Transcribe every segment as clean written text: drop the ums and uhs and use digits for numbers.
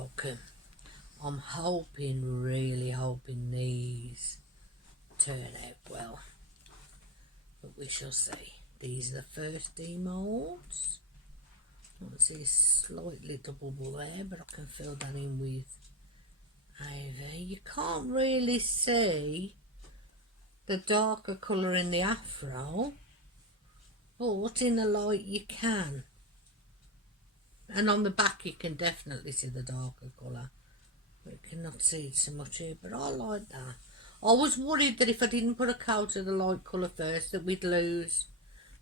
welcome. I'm hoping, really hoping these turn out well, but we shall see. These are the first demolds. I can see a slight little bubble there, but I can fill that in with IV. You can't really see the darker colour in the afro, but in the light you can. And on the back you can definitely see the darker colour, but you cannot see it so much here, but I like that. I was worried that if I didn't put a coat of the light colour first that we'd lose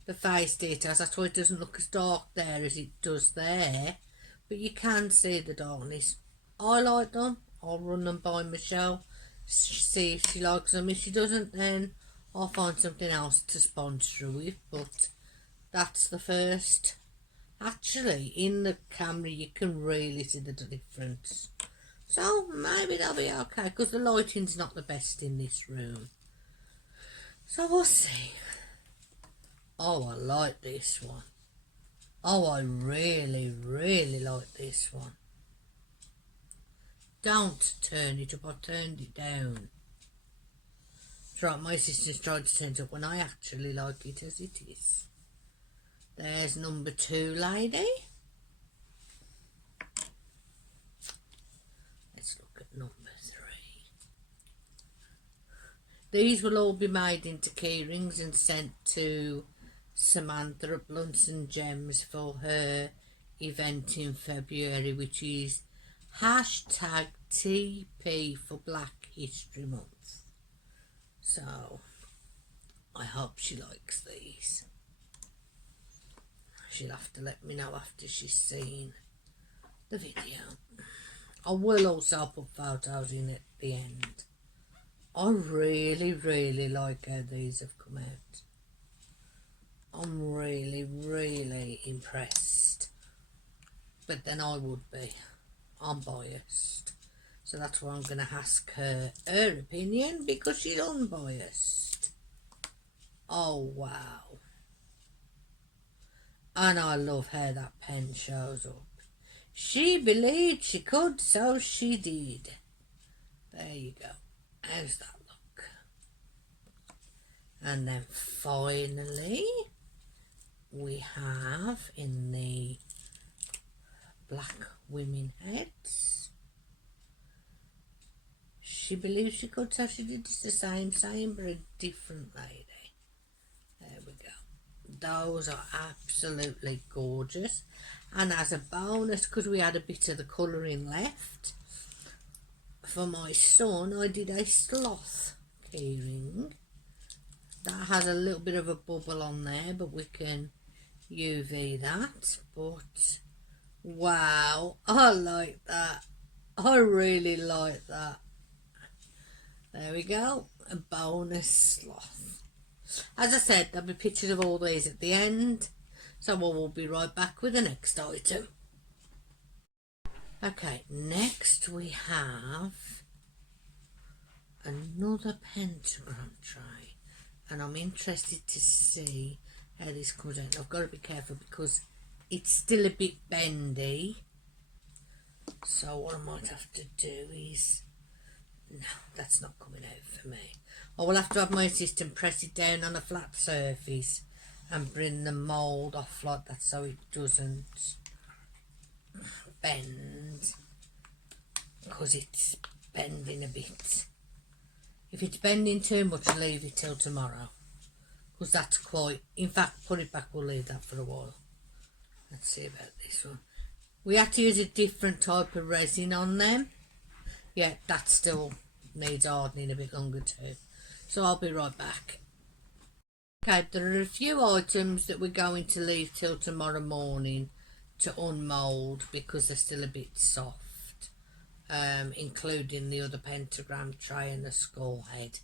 the face details. That's why it doesn't look as dark there as it does there, but you can see the darkness. I like them. I'll run them by Michelle, see if she likes them. If she doesn't, then I'll find something else to sponsor with, but that's the first. Actually, in the camera you can really see the difference, so maybe they'll be okay, because the lighting's not the best in this room, so we'll see. Oh, I like this one. Oh, I really like this one. Don't turn it up, I turned it down. That's right, my sister's tried to turn it up when I actually like it as it is. There's number 2, lady. Let's look at number 3. These will all be made into key rings and sent to Samantha at Blunts and Gems for her event in February, which is #TP for Black History Month. So I hope she likes these. She'll have to let me know after she's seen the video. I will also put photos in at the end. I really like how these have come out. I'm really impressed, but then I would be. I'm biased, so that's why I'm going to ask her opinion, because she's unbiased. Oh wow. And I love how that pen shows up. She believed she could, so she did. There you go. How's that look? And then finally we have in the black women heads. She believes she could, so she did just the same but a different lady. There we go. Those are absolutely gorgeous. And as a bonus, because we had a bit of the colouring left, for my son I did a sloth keyring. That has a little bit of a bubble on there, but we can UV that. But wow, I like that. I really like that. There we go, a bonus sloth. As I said, there'll be pictures of all these at the end, so we'll be right back with the next item. Okay, next we have another pentagram tray, and I'm interested to see how this comes out. I've got to be careful because it's still a bit bendy, so what I might have to do is, no, that's not coming out for me. I will have to have my assistant press it down on a flat surface and bring the mould off like that so it doesn't bend, because it's bending a bit. If it's bending too much, leave it till tomorrow, because that's quite, in fact put it back, we'll leave that for a while. Let's see about this one. We had to use a different type of resin on them. Yeah, that still needs hardening a bit longer too, so I'll be right back. Okay, there are a few items that we're going to leave till tomorrow morning to unmould because they're still a bit soft, including the other pentagram tray and the skull head.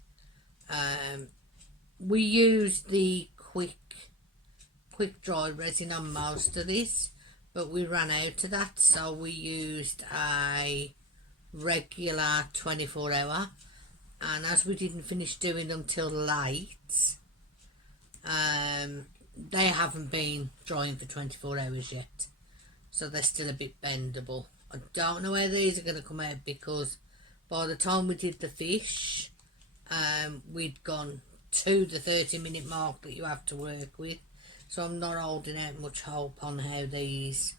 We used the quick dry resin on most of this, but we ran out of that, so we used a regular 24-hour, and as we didn't finish doing them till late, they haven't been drying for 24 hours yet, so they're still a bit bendable. I don't know how these are going to come out, because by the time we did the fish, we'd gone to the 30-minute mark that you have to work with. So I'm not holding out much hope on how these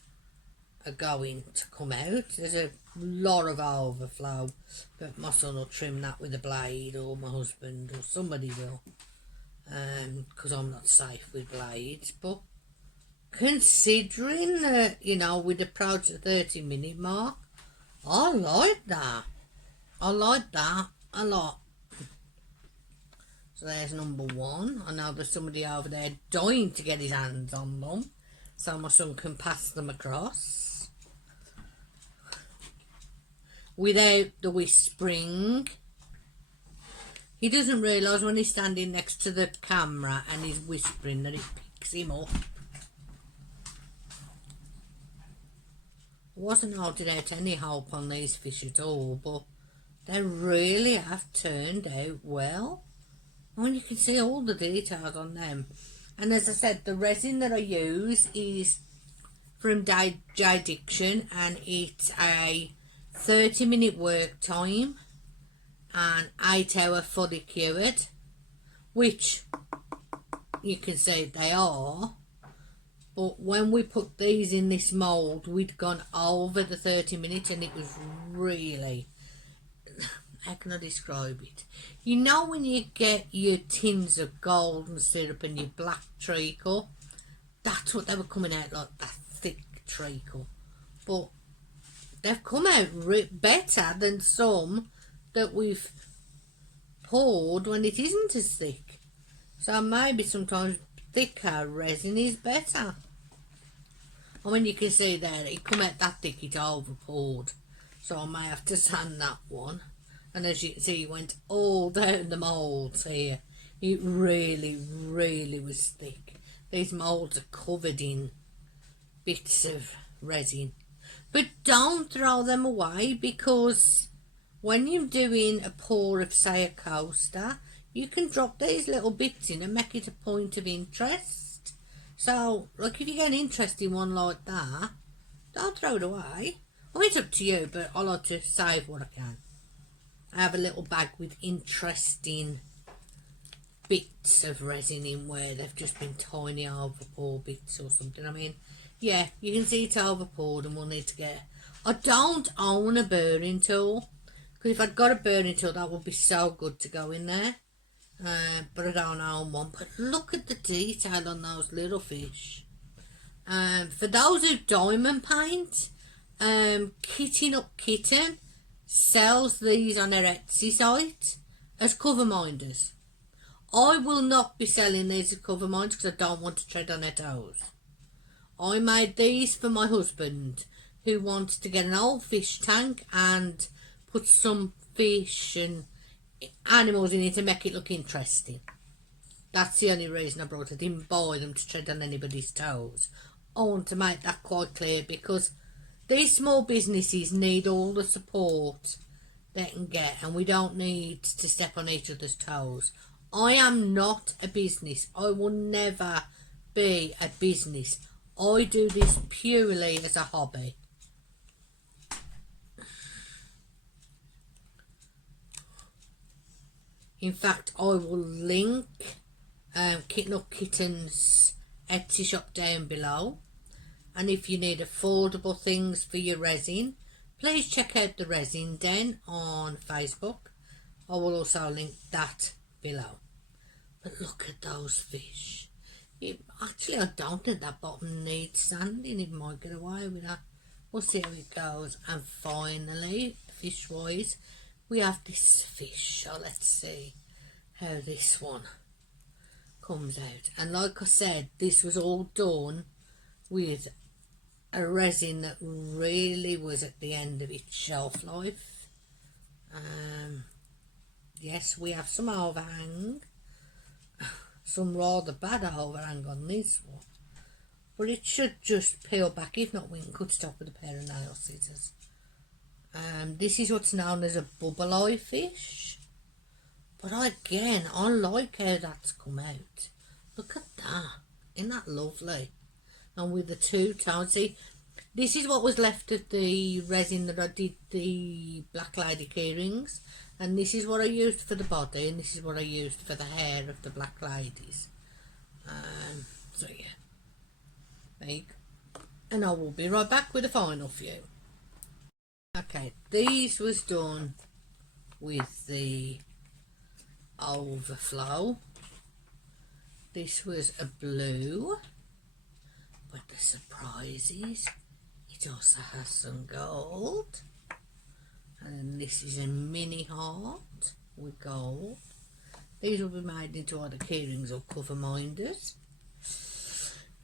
are going to come out. There's a lot of overflow, but my son will trim that with a blade, or my husband, or somebody will, because I'm not safe with blades. But considering that, you know, we'd approached the 30-minute mark, I like that. I like that a lot. So there's number one. I know there's somebody over there dying to get his hands on them, so my son can pass them across without the whispering. He doesn't realise when he's standing next to the camera and he's whispering that it picks him up. I wasn't holding out any hope on these fish at all, but they really have turned out well. I mean, you can see all the details on them. And as I said, the resin that I use is from J Diction, and it's a 30-minute work time and 8-hour fully cured, which you can see they are. But when we put these in this mould, we'd gone over the 30 minutes, and it was really, how can I describe it? You know when you get your tins of golden syrup and your black treacle? That's what they were coming out like, that thick treacle. But they've come out better than some that we've poured when it isn't as thick. So maybe sometimes thicker resin is better. I mean, you can see there, it come out that thick, it over poured. So I may have to sand that one. And as you can see, it went all down the moulds here. It really, really was thick. These moulds are covered in bits of resin. But don't throw them away, because when you're doing a pour of, say, a coaster, you can drop these little bits in and make it a point of interest. So, like, if you get an interesting one like that, don't throw it away. I mean, it's up to you, but I like to save what I can. I have a little bag with interesting bits of resin in where they've just been tiny overpour bits or something. I mean, yeah, you can see it's overpoured, and we'll need to get... I don't own a burring tool, because if I'd got a burring tool, that would be so good to go in there. But I don't own one. But look at the detail on those little fish. For those who diamond paint, Kitting Up Kitten sells these on her Etsy site as cover minders. I will not be selling these as cover minders, because I don't want to tread on her toes. I made these for my husband, who wants to get an old fish tank and put some fish and animals in it to make it look interesting. That's the only reason I brought it. I didn't buy them to tread on anybody's toes. I want to make that quite clear, because these small businesses need all the support they can get, and we don't need to step on each other's toes. I am not a business. I will never be a business. I do this purely as a hobby. In fact, I will link Kitting Up Kitten's Etsy shop down below. And if you need affordable things for your resin, please check out the Resin Den on Facebook. I will also link that below. But look at those fish. Actually, I don't think that bottom needs sanding. It might get away with that. We'll see how it goes. And finally, fish-wise, we have this fish. So let's see how this one comes out. And like I said, this was all done with a resin that really was at the end of its shelf life. Yes, we have some overhang, some rather bad overhang on this one, but it should just peel back. If not, we can cut it off with a pair of nail scissors. This is what's known as a bubble eye fish, but again, I like how that's come out. Look at that, isn't that lovely? And with the two tones, see, This is what was left of the resin that I did the black lady keyrings, and this is what I used for the body, and this is what I used for the hair of the black ladies. So yeah, there you go. And I will be right back with the final few. Okay, these was done with the overflow. This was a blue, but the surprise is it also has some gold. And this is a mini heart with gold. These will be made into either keyrings or cover minders.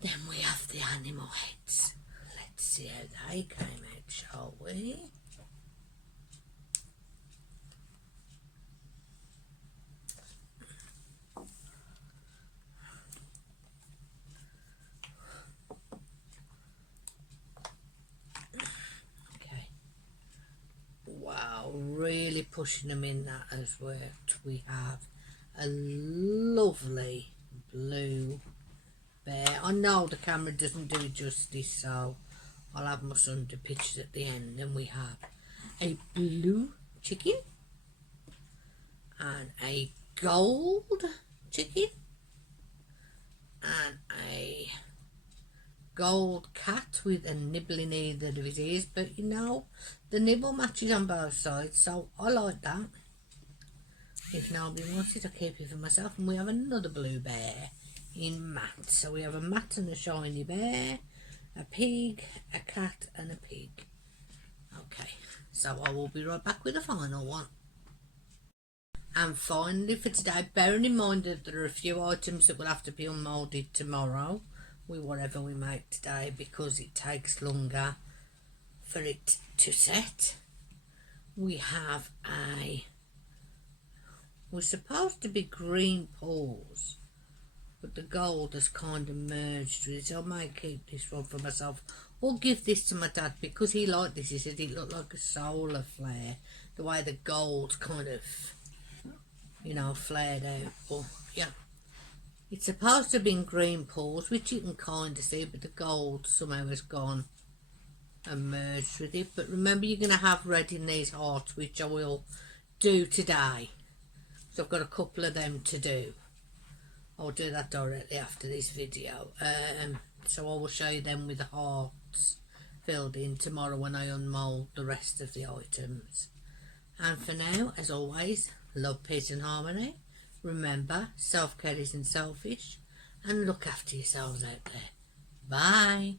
Then we have the animal heads. Let's see how they came out, shall we? Okay. Wow, really pushing them in, that has worked. We have a lovely blue bear. I know the camera doesn't do it justice, so I'll have my son do pictures at the end. And we have a blue chicken and a gold chicken and a gold cat with a nibble in either of his ears, but you know, the nibble matches on both sides, so I like that. If nobody wants it, I keep it for myself. And we have another blue bear in matte. So we have a matte and a shiny bear, a pig, a cat and a pig. Okay, so I will be right back with the final one. And finally for today, bearing in mind that there are a few items that will have to be unmoulded tomorrow with whatever we make today, because it takes longer for it to set. We have we're supposed to be green paws, but the gold has kind of merged with it, so I might keep this one for myself or give this to my dad because he liked this. He said it looked like a solar flare, the way the gold kind of, you know, flared out. But yeah, it's supposed to have been green paws, which you can kind of see, but the gold somehow has gone and merged with it. But remember, you're going to have red in these hearts, which I will do today. So I've got a couple of them to do. I'll do that directly after this video. So I will show you them with the hearts filled in tomorrow when I unmould the rest of the items. And for now, as always, love, peace and harmony. Remember, self-care isn't selfish, and look after yourselves out there. Bye.